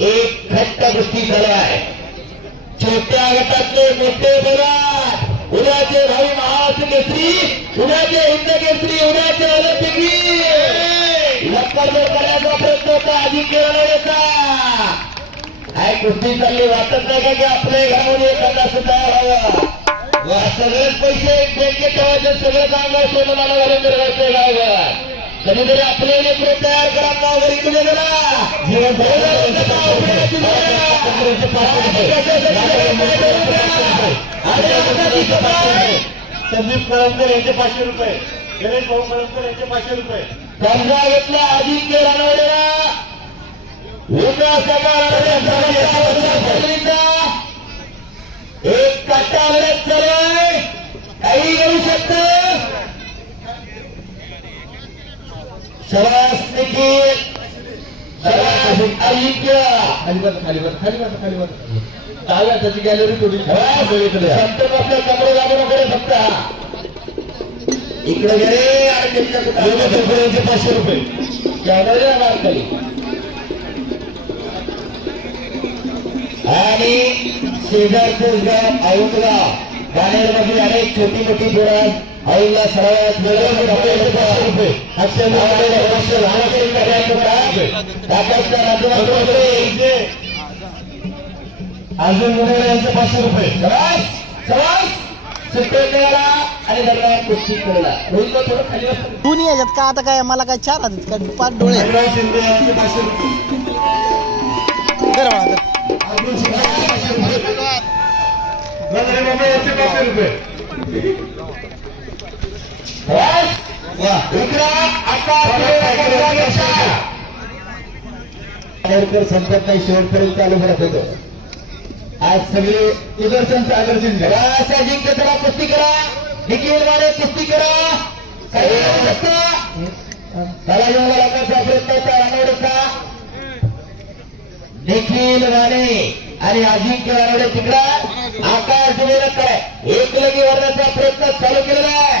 एक घट्ट गोष्टी झाल्या आहे. छोट्या गटातले मोठे बघा उद्याचे भावी महाराष्ट्र केसरी उद्याचे हिंद केसरी उद्याचे ऑलिम्पिक लक्कर करण्याचा प्रयत्न होता अजिंक्य रणवडेचा काय कुस्ती चालली वाटत नाही का की आपल्या घरामध्ये एखादा सुद्धा व्हावा सगळेच पैसे बँकेत ठेवायचे सगळं कामगार सोनमाला घालून फिरवायचं गावभर कधीतरी आपले लेकरं तयार करा संदीप कळमकर यांचे पाचशे रुपये. गणेश भाऊ कळमकर यांचे पाचशे रुपये. घेतला अजिंक्य रणवडेला उद्या शबास निखिल शबास अजिंक्य खाली बस खाली बस खाली बस खाली बस दहाव्या त्याची गॅलरी थोडी संत आपल्या कमरे लागू नको फक्त. इकडे गेले आणि त्यांच्या पाचशे रुपये. केवढ्या मार्कली आणि शेजारचं गाव औंधगाव गाणेरमध्ये अनेक छोटी मोठी पोरं औंधला सर्वात पाचशे रुपये यांचे पाचशे आणि दरम्यान कुस्ती रोहित थोडं खाली बसतो दोन्ही याच्यात का आता काय मला काय चार काय पाच डोळे शिंदे यांचे पाचशे पाचशे यांचे पाचशे रुपये शबास वा इकडं आकाश आंबेडकर संपत नाही शेवटपर्यंत चालू करत होतो आज सगळे सुदर्शन सागर शिंदे शबास अजिंक्य चला कुस्ती करा. निखिल मारे कुस्ती करा. त्याला येऊन लागायचा प्रयत्न होता रानवडेचा निखिल माने आणि अजिंक्य रानवडे तिकडा. आकाश दिलेला काय? एक लगी वरण्याचा प्रयत्न चालू केलेला आहे.